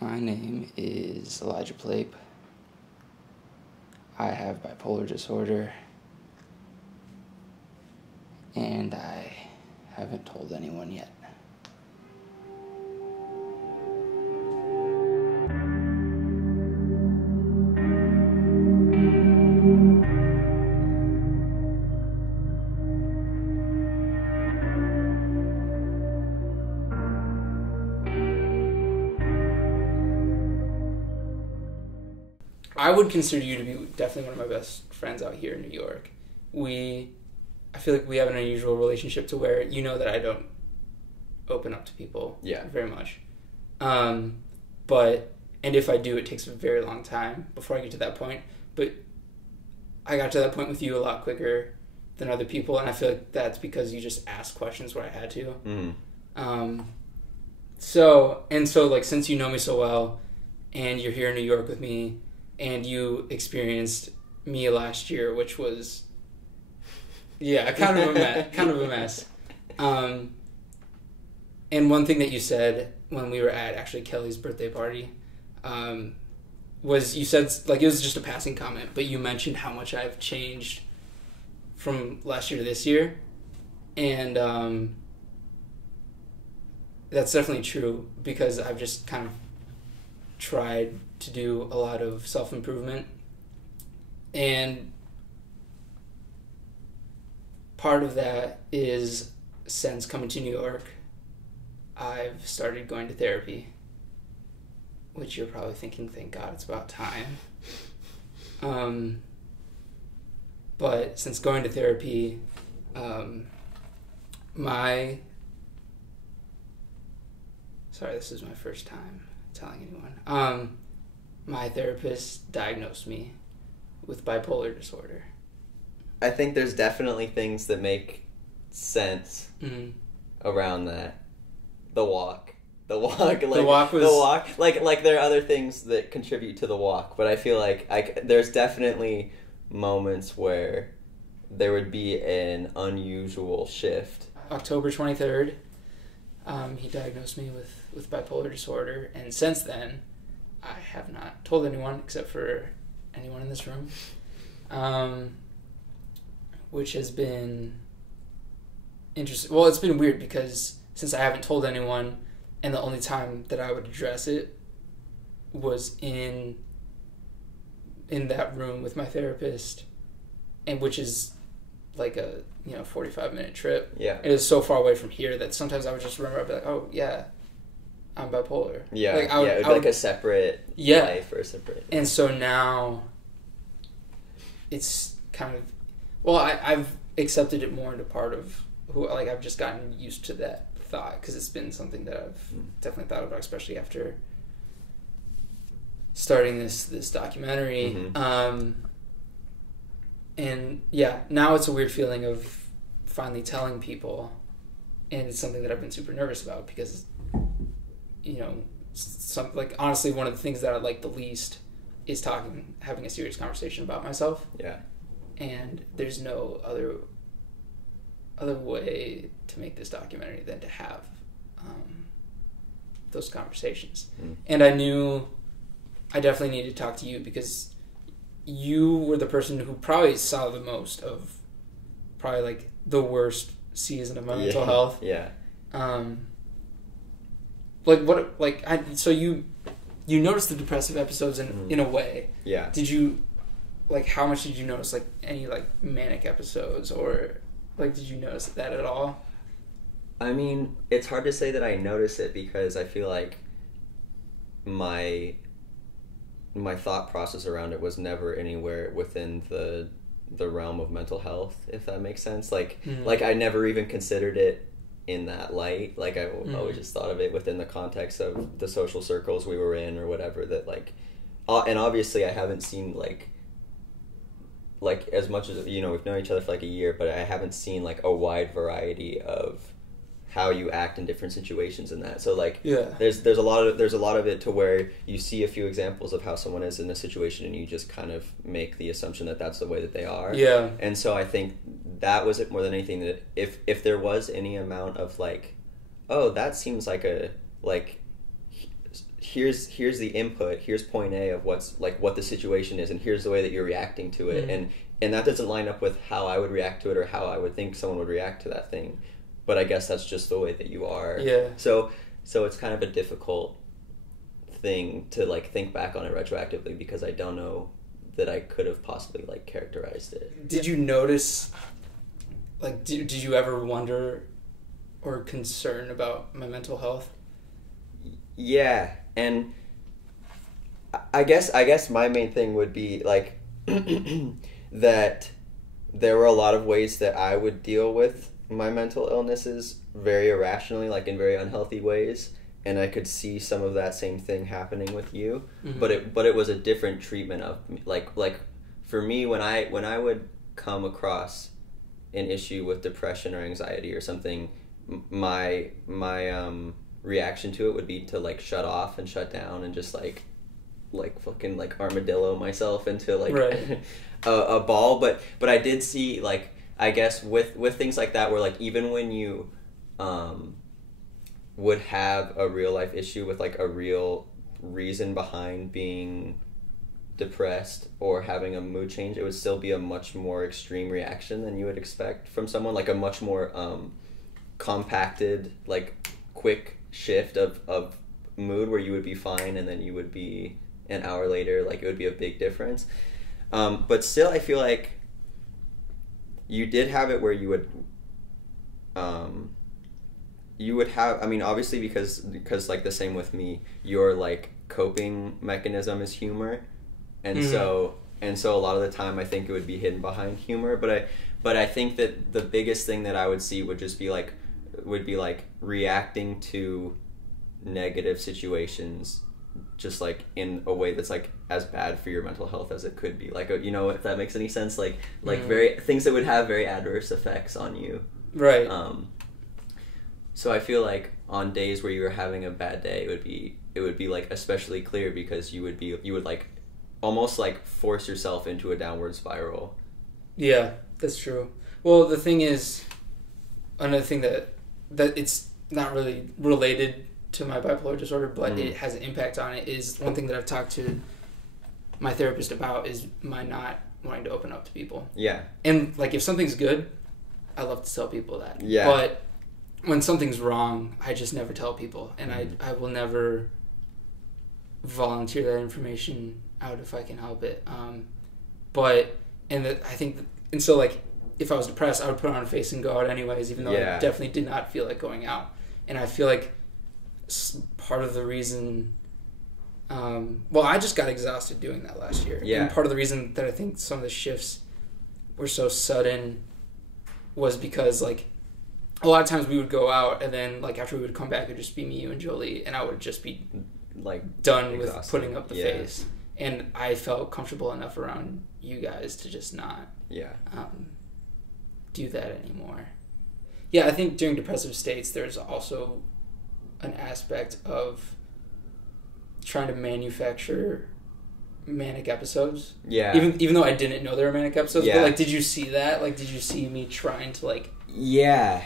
My name is Elijah Plape. I have bipolar disorder, and I haven't told anyone yet. I would consider you to be definitely one of my best friends out here in New York. I feel like we have an unusual relationship to where you know that I don't open up to people very much. And if I do, it takes a very long time before I get to that point. But I got to that point with you a lot quicker than other people, and I feel like that's because you just asked questions where I had to. Mm-hmm. So like, since you know me so well, and you're here in New York with me, and you experienced me last year, which was, kind of a mess. And one thing that you said when we were at actually Kelly's birthday party, was you said, like, it was just a passing comment, but you mentioned how much I've changed from last year to this year. And that's definitely true, because I've just kind of tried to do a lot of self-improvement, and part of that is, since coming to New York, I've started going to therapy, which you're probably thinking, thank God, it's about time. But since going to therapy, this is my first time telling anyone. My therapist diagnosed me with bipolar disorder. I think there's definitely things that make sense around that. The walk, there are other things that contribute to the walk, but I feel like there's definitely moments where there would be an unusual shift. October 23rd, he diagnosed me with bipolar disorder, and since then, I have not told anyone except for anyone in this room, which has been interesting. Well, it's been weird because since I haven't told anyone, and the only time that I would address it was in that room with my therapist, and which is like a 45-minute trip. Yeah, it is so far away from here that sometimes I would just remember, I'd be like, oh yeah, I'm bipolar. Yeah, it would be like a separate life or a separate. And so now it's kind of, well, I've accepted it more into part of who, like, I've just gotten used to that thought, because it's been something that I've definitely thought about, especially after starting this documentary. And now it's a weird feeling of finally telling people, and it's something that I've been super nervous about, because honestly, one of the things that I like the least is having a serious conversation about myself. Yeah. And there's no other way to make this documentary than to have those conversations. And I knew I definitely needed to talk to you, because you were the person who probably saw the most of probably like the worst season of my mental health. Yeah. So you noticed the depressive episodes in a way. Yeah. Did you, like, how much did you notice, like, any, like, manic episodes, or, like, did you notice that at all? I mean, it's hard to say that I notice it, because I feel like my thought process around it was never anywhere within the realm of mental health, if that makes sense. Like I never even considered it in that light. Like, I always just thought of it within the context of the social circles we were in, or whatever, that, like, and obviously I haven't seen like as much as, we've known each other for like a year, but I haven't seen like a wide variety of how you act in different situations in that. So like, there's a lot of it to where you see a few examples of how someone is in a situation, and you just kind of make the assumption that that's the way that they are. Yeah. And so I think that was it more than anything, that if there was any amount of like, oh, that seems like here's the input, here's point A of what's like what the situation is, and here's the way that you're reacting to it, and that doesn't line up with how I would react to it or how I would think someone would react to that thing, but I guess that's just the way that you are. Yeah. So it's kind of a difficult thing to like think back on it retroactively, because I don't know that I could have possibly like characterized it. Did you notice, like, did you ever wonder or concern about my mental health? Yeah, and I guess my main thing would be like that there were a lot of ways that I would deal with my mental illnesses very irrationally, like in very unhealthy ways, and I could see some of that same thing happening with you. But it was a different treatment of me. Like for me, when I would come across an issue with depression or anxiety or something, my reaction to it would be to like shut off and shut down and just like fucking like armadillo myself into like a ball. But I did see, like, I guess with things like that, where like even when you would have a real life issue with like a real reason behind being depressed or having a mood change, it would still be a much more extreme reaction than you would expect from someone, like a much more compacted, like quick shift of mood, where you would be fine and then you would be an hour later, like it would be a big difference. But still, I feel like you did have it where you would have, I mean, obviously because like the same with me, your like coping mechanism is humor, and so a lot of the time I think it would be hidden behind humor, but I think that the biggest thing that I would see would be like reacting to negative situations just like in a way that's like as bad for your mental health as it could be, like, you know, if that makes any sense, like very things that would have very adverse effects on you, right? So I feel like on days where you were having a bad day, it would be like especially clear, because you would like almost like force yourself into a downward spiral. Yeah, that's true. Well, the thing is, another thing that it's not really related to my bipolar disorder, but it has an impact on it, is one thing that I've talked to my therapist about is my not wanting to open up to people. Yeah. And like if something's good, I love to tell people that. Yeah. But when something's wrong, I just never tell people, and I will never volunteer that information out if I can help it. I think, and so like if I was depressed, I would put on a face and go out anyways, even though I definitely did not feel like going out. And I feel like part of the reason, I just got exhausted doing that last year. Yeah. And part of the reason that I think some of the shifts were so sudden was because like a lot of times we would go out, and then like after we would come back, it would just be me, you, and Jolie, and I would just be like done exhausted with putting up the face. And I felt comfortable enough around you guys to just not do that anymore. Yeah, I think during depressive states, there's also an aspect of trying to manufacture manic episodes. Yeah. Even though I didn't know they were manic episodes, but like, did you see that? Like, did you see me trying to like? Yeah.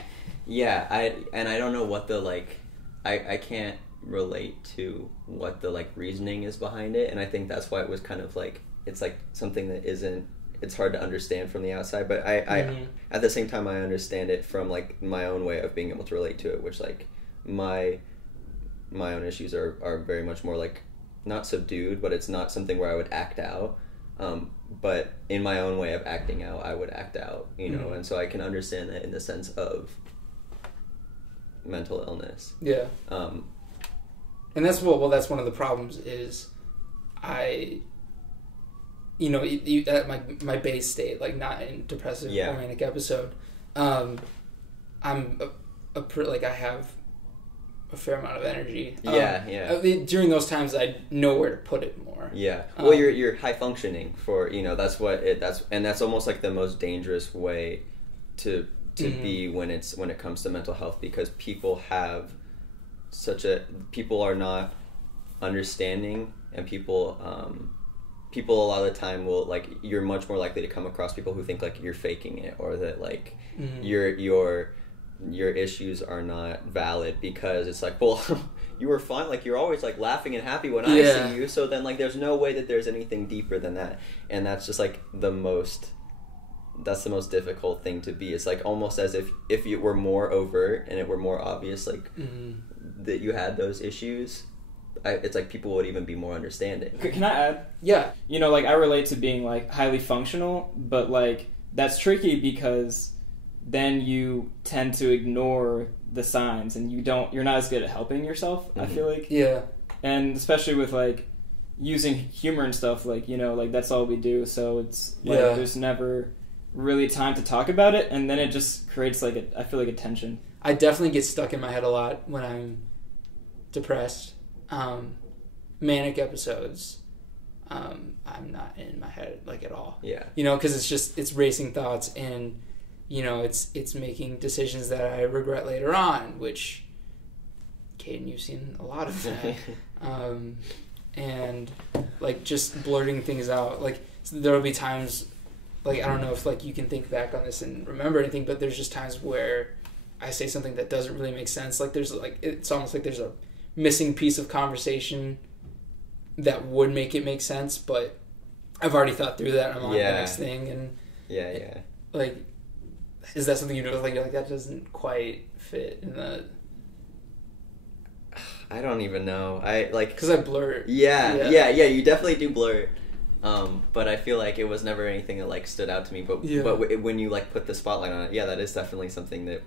I don't know what the like. I can't relate to what the like reasoning is behind it, and I think that's why it was kind of like, it's like something that isn't, it's hard to understand from the outside, but I at the same time I understand it from like my own way of being able to relate to it, which like my own issues are very much more like not subdued, but it's not something where I would act out, but in my own way of acting out, I would act out, you know, and so I can understand that in the sense of mental illness. Yeah. And that's that's one of the problems is at my base state, like not in depressive or manic episode, I'm I have a fair amount of energy. During those times, I know where to put it more. Yeah. Well, you're high functioning for, that's almost like the most dangerous way to be when it comes to mental health, because people are not understanding, and people a lot of the time will like, you're much more likely to come across people who think like you're faking it, or that like you're your issues are not valid because it's like, well, you were fine, like you're always like laughing and happy when I see you, so then like there's no way that there's anything deeper than that. And that's just like that's the most difficult thing to be. It's like almost as if you were more overt and it were more obvious, like that you had those issues, it's like people would even be more understanding. Can I add? Yeah. You know, like I relate to being like highly functional, but like that's tricky because then you tend to ignore the signs and you're not as good at helping yourself, I feel like. Yeah. And especially with like using humor and stuff, like, you know, like that's all we do, so it's like there's never really time to talk about it, and then it just creates like I feel like a tension. I definitely get stuck in my head a lot when I'm depressed. Manic episodes, I'm not in my head like at all. Yeah. You know, because it's racing thoughts, and you know, it's making decisions that I regret later on, which, Caden, you've seen a lot of that. And like just blurting things out. Like there'll be times, like I don't know if like you can think back on this and remember anything, but there's just times where I say something that doesn't really make sense. Like there's like, it's almost like there's a missing piece of conversation that would make it make sense, but I've already thought through that and I'm on the next thing. And like, is that something you know, like that doesn't quite fit in the... I don't even know. I like... Because I blur it. Yeah, you definitely do blur it. But I feel like it was never anything that like stood out to me. But when you like put the spotlight on it, that is definitely something that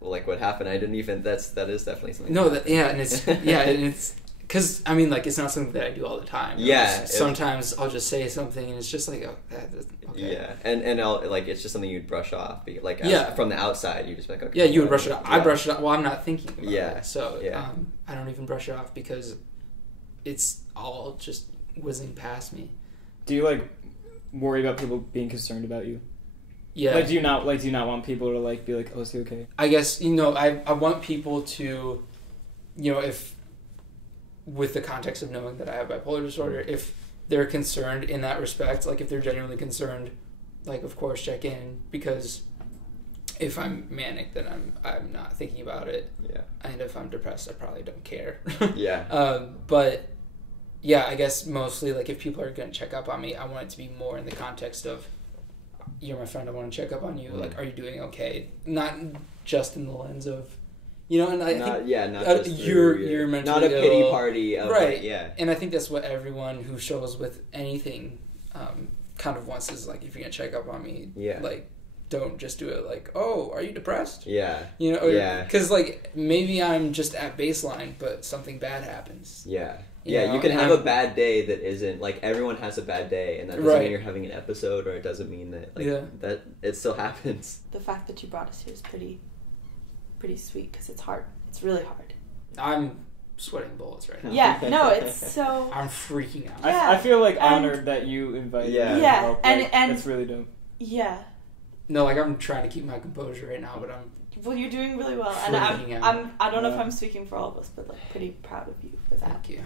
like what happened. I didn't even... That is definitely something. No, and it's... Because, I mean, like, it's not something that I do all the time. Sometimes I'll just say something and it's just like, oh, that doesn't... Okay. Yeah, and I'll, like, it's just something you'd brush off. Like, from the outside, you just be like, okay. Yeah, you would brush it off. I brush it off. Well, I'm not thinking about it. So, I don't even brush it off because it's all just whizzing past me. Do you, like, worry about people being concerned about you? Yeah. Like, do you not want people to, like, be like, oh, is he okay? I guess, you know, I want people to, you know, if... with the context of knowing that I have bipolar disorder, if they're concerned in that respect, like if they're genuinely concerned, like of course check in, because if I'm manic then I'm not thinking about it. Yeah. And if I'm depressed I probably don't care. Yeah. But yeah, I guess mostly like if people are gonna check up on me, I want it to be more in the context of, you're my friend, I want to check up on you, like are you doing okay? Not just in the lens of, you know, and I think you're mentally not a pity ill, party, right? And I think that's what everyone who struggles with anything kind of wants, is like, if you're gonna check up on me, like don't just do it like, oh, are you depressed? Yeah, you know, because like maybe I'm just at baseline, but something bad happens. Yeah. You can have a bad day that isn't, like, everyone has a bad day, and that doesn't mean you're having an episode, or it doesn't mean that, like, that it still happens. The fact that you brought us here is pretty sweet, because it's hard. It's really hard. I'm sweating bullets right now. Yeah, no, it's so... I'm freaking out. Yeah, I feel like honored that you invited me. Yeah, and it's really dope. Yeah. No, like, I'm trying to keep my composure right now, but I'm... Well, you're doing really well, and I don't know if I'm speaking for all of us, but like pretty proud of you for that. Thank you.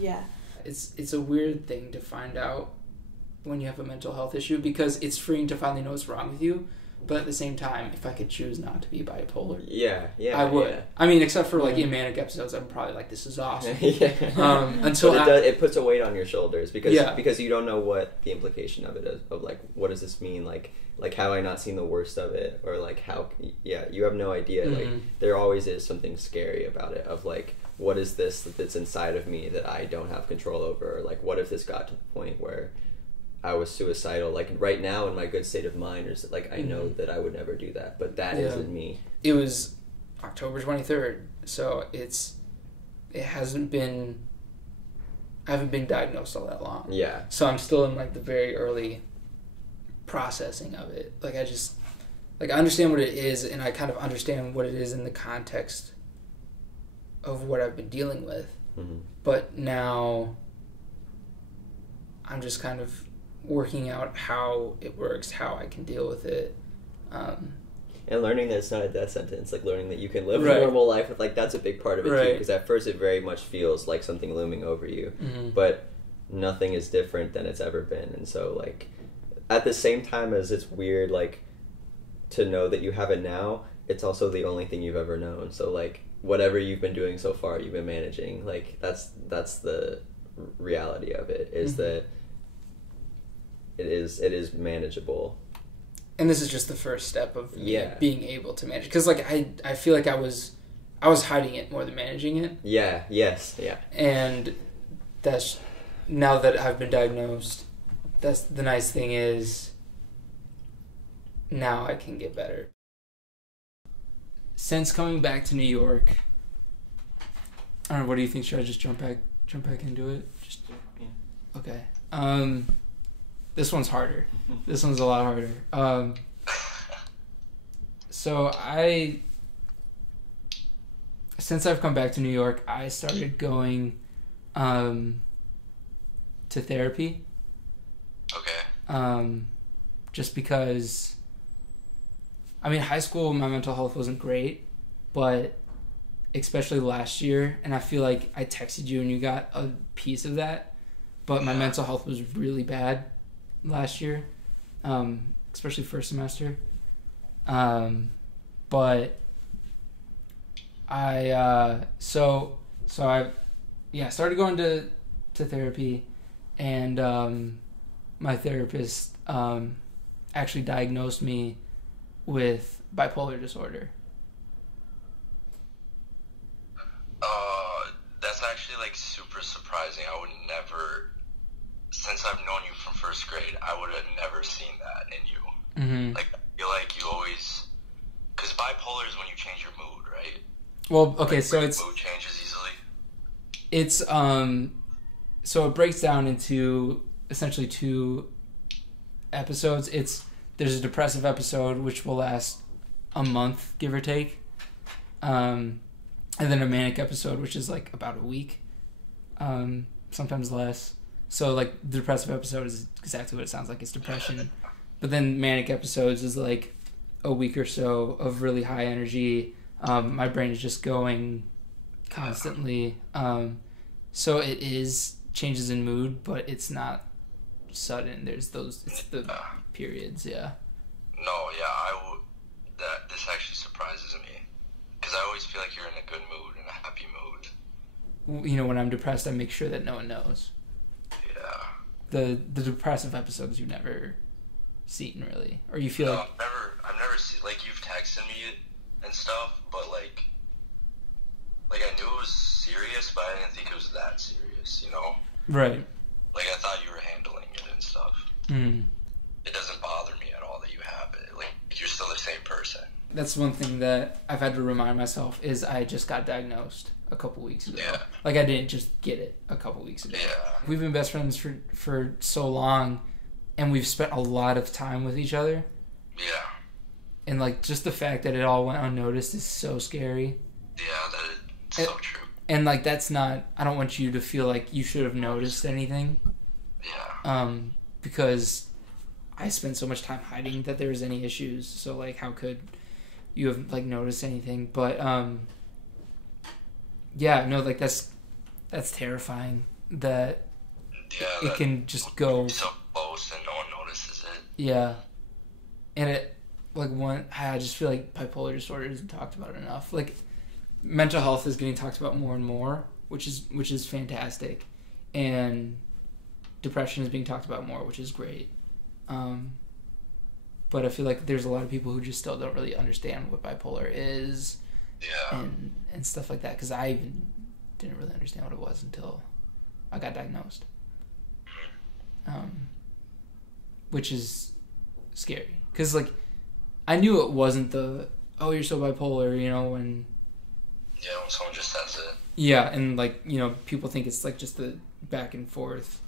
Yeah. It's a weird thing to find out when you have a mental health issue, because it's freeing to finally know what's wrong with you. But at the same time, if I could choose not to be bipolar, I would. Yeah. I mean, except for like in manic episodes, I'm probably like, this is awesome. Until it puts a weight on your shoulders because you don't know what the implication of it is. Of like, what does this mean? Like have I not seen the worst of it? Or like how? Yeah, you have no idea. Like there always is something scary about it. Of like, what is this that's inside of me that I don't have control over? Or like, what if this got to the point where I was suicidal? Like right now in my good state of mind, or like I know that I would never do that, but that isn't me. It was October 23rd, so I haven't been diagnosed all that long. Yeah. So I'm still in like the very early processing of it. Like I just I understand what it is, and I kind of understand what it is in the context of what I've been dealing with. But now I'm just kind of working out how it works, how I can deal with it. And learning that it's not a death sentence, like learning that you can live a normal life with, like, that's a big part of it too, because at first it very much feels like something looming over you, but nothing is different than it's ever been. And so like at the same time as it's weird, like, to know that you have it now, it's also the only thing you've ever known. So like whatever you've been doing so far, you've been managing. Like that's the reality of it, is that it is manageable. And this is just the first step of being able to manage. Because like I feel like I was hiding it more than managing it. Yeah. Yes. Yeah. And that's, now that I've been diagnosed, that's the nice thing is now I can get better. Since coming back to New York, I don't know, what do you think? Should I just jump back into it? Just okay. This one's harder. This one's a lot harder. So since I've come back to New York, I started going to therapy. Okay. Just because, I mean, high school, my mental health wasn't great, but especially last year, and I feel like I texted you and you got a piece of that, but my mental health was really bad last year, especially first semester. But I started going to therapy, and my therapist actually diagnosed me with bipolar disorder. That's actually like super surprising. I would never, since I've known you from first grade, I would have never seen that in you. Mm-hmm. Like, I feel like you always, because bipolar is when you change your mood, right? Well, okay, like, so mood changes easily. It's so it breaks down into essentially 2 episodes. There's a depressive episode which will last a month, give or take, and then a manic episode which is like about a week, sometimes less. So like the depressive episode is exactly what it sounds like, it's depression. But then manic episodes is like a week or so of really high energy. My brain is just going constantly. So it is changes in mood, but it's not sudden. It's the periods, yeah. No, yeah, this actually surprises me, because I always feel like you're in a good mood, in a happy mood. You know, when I'm depressed, I make sure that no one knows. Yeah. The depressive episodes you've never seen, really, or you feel like I've never seen, like, you've texted me and stuff, but like I knew it was serious, but I didn't think it was that serious, you know? right. Like, I thought you were handling it and stuff. Mm. It doesn't bother me at all that you have it. Like, you're still the same person. That's one thing that I've had to remind myself is I just got diagnosed a couple weeks ago. Yeah. Like, I didn't just get it a couple weeks ago. Yeah. We've been best friends for so long, and we've spent a lot of time with each other. Yeah. And, like, just the fact that it all went unnoticed is so scary. Yeah, that's so true. And, like, that's not... I don't want you to feel like you should have noticed anything. Yeah. Because I spent so much time hiding that there was any issues. So, like, how could you have, like, noticed anything? But, yeah, no, like, that's terrifying that it can just go... So close and no one notices it. Yeah. And it... Like, I just feel like bipolar disorder isn't talked about enough. Like, mental health is getting talked about more and more, which is fantastic, and depression is being talked about more, which is great. But I feel like there's a lot of people who just still don't really understand what bipolar is, and stuff like that. Because I even didn't really understand what it was until I got diagnosed, which is scary. Because like, I knew it wasn't you're so bipolar, you know, when... Yeah, when someone just says it. Yeah, and, like, you know, people think it's, like, just the back and forth,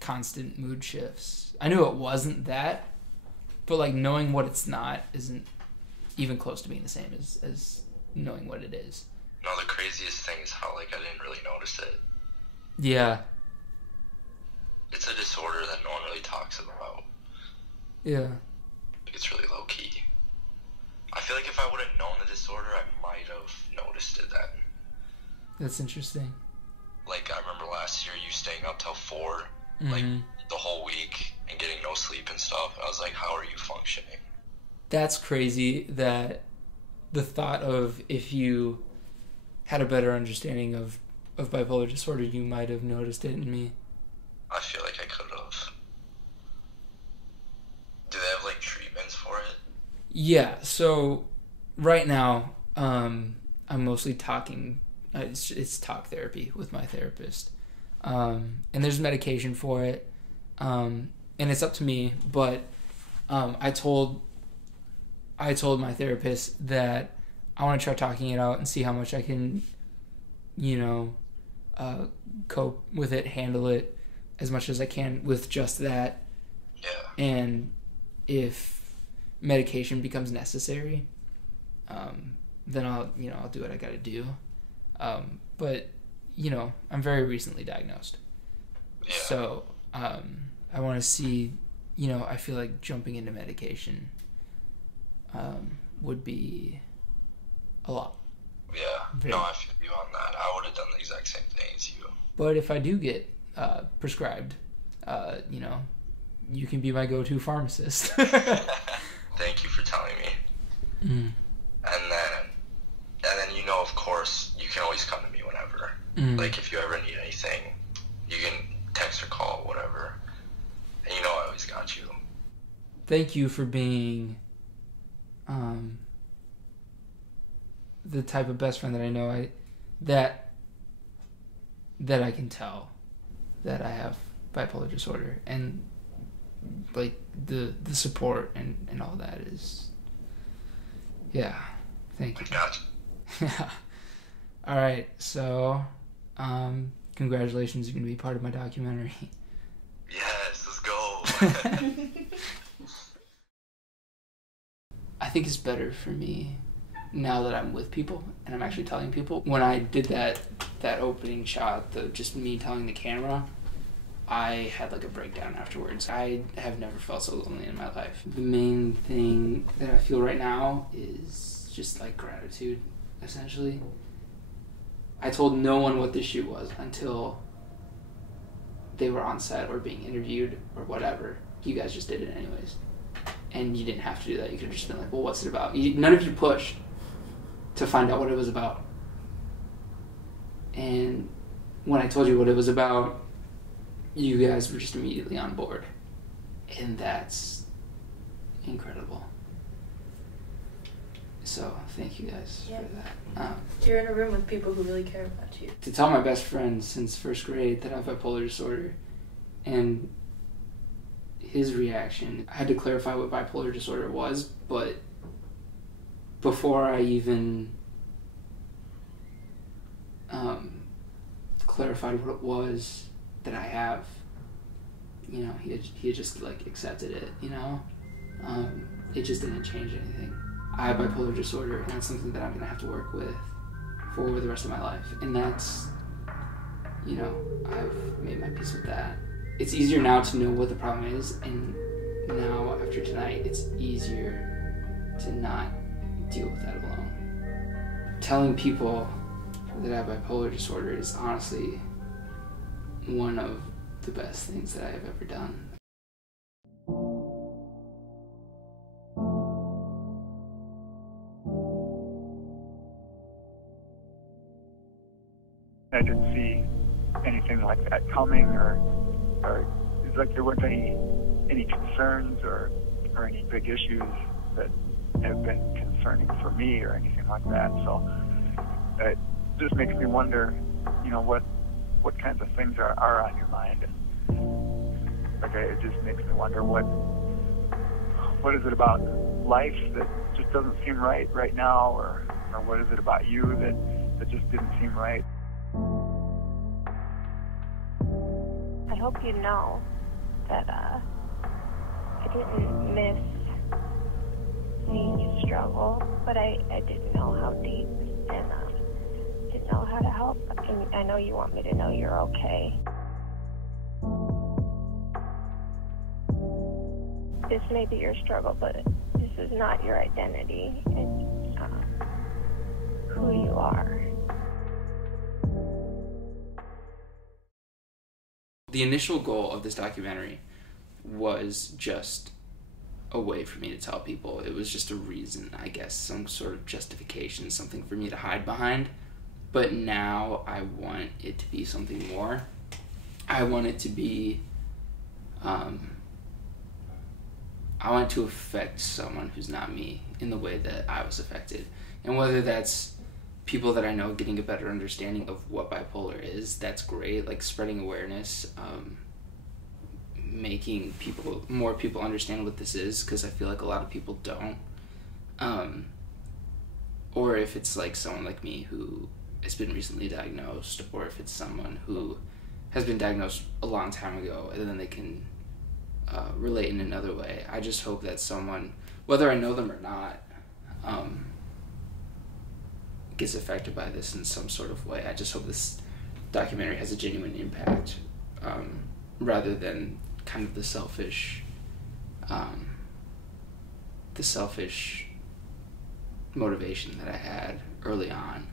constant mood shifts. I knew it wasn't that, but, like, knowing what it's not isn't even close to being the same as knowing what it is. No, the craziest thing is how, like, I didn't really notice it. Yeah. It's a disorder that no one really talks about. Yeah. It's really low key. I feel like if I would have known the disorder, I might have noticed it then. That's interesting. Like, I remember last year you staying up till 4, like, the whole week and getting no sleep and stuff. I was like, how are you functioning? that's crazy that the thought of if you had a better understanding of bipolar disorder, you might have noticed it in me. I feel like I could have. Do they have like treatments for it? Yeah, so right now, I'm mostly talking. It's talk therapy with my therapist, and there's medication for it, and it's up to me. But I told my therapist that I want to try talking it out and see how much I can, cope with it, handle it as much as I can with just that. Yeah. And if medication becomes necessary, then I'll do what I gotta do. But I'm very recently diagnosed. Yeah. So I want to see, I feel like jumping into medication would be a lot. Yeah. No, I feel you on that. I would have done the exact same thing as you. But if I do get prescribed, you can be my go-to pharmacist. Thank you for telling me. Mm. And then of course, you can always come to me whenever. Like if you ever need anything, you can text or call, whatever. And I always got you. Thank you for being the type of best friend that I know that I can tell that I have bipolar disorder, and like the support and all that is, yeah, thank you. Gotcha. Yeah. All right, so congratulations, you're gonna be part of my documentary. Yes, let's go. I think it's better for me now that I'm with people and I'm actually telling people. When I did that opening shot, just me telling the camera, I had like a breakdown afterwards. I have never felt so lonely in my life. The main thing that I feel right now is just like gratitude, essentially. I told no one what this shoot was until they were on set or being interviewed or whatever. You guys just did it anyways. And you didn't have to do that. You could have just been like, well, what's it about? None of you pushed to find out what it was about. And when I told you what it was about, you guys were just immediately on board. And that's incredible. So thank you guys for that. You're in a room with people who really care about you. To tell my best friend since first grade that I have bipolar disorder, and his reaction, I had to clarify what bipolar disorder was, but before I even clarified what it was that I have, he had just like accepted it, it just didn't change anything. I have bipolar disorder, and that's something that I'm going to have to work with for the rest of my life. And that's, I've made my peace with that. It's easier now to know what the problem is, and now, after tonight, it's easier to not deal with that alone. Telling people that I have bipolar disorder is honestly one of the best things that I have ever done. I didn't see anything like that coming, or it's like there weren't any concerns or any big issues that have been concerning for me or anything like that. So it just makes me wonder, what kinds of things are on your mind. And it just makes me wonder what is it about life that just doesn't seem right now, or what is it about you that just didn't seem right. I hope you know that I didn't miss seeing you struggle, but I didn't know how deep and didn't know how to help. And I know you want me to know you're okay. This may be your struggle, but this is not your identity. It's who you are. The initial goal of this documentary was just a way for me to tell people. It was just a reason, I guess, some sort of justification, something for me to hide behind. But now I want it to be something more. I want it to be, I want to affect someone who's not me in the way that I was affected. And whether that's people that I know getting a better understanding of what bipolar is, that's great. Like spreading awareness, making more people understand what this is, because I feel like a lot of people don't. Or if it's like someone like me who has been recently diagnosed, or if it's someone who has been diagnosed a long time ago and then they can relate in another way. I just hope that someone, whether I know them or not, gets affected by this in some sort of way. I just hope this documentary has a genuine impact, rather than kind of the selfish motivation that I had early on.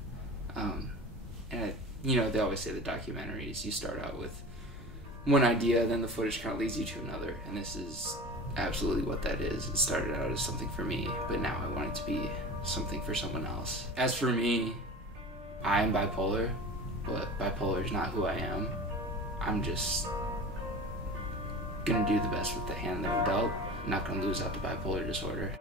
And they always say the documentaries, you start out with one idea, then the footage kind of leads you to another, and this is absolutely what that is. It started out as something for me, but now I want it to be something for someone else. As for me, I am bipolar, but bipolar is not who I am. I'm just gonna do the best with the hand that I'm dealt. I'm not gonna lose out to bipolar disorder.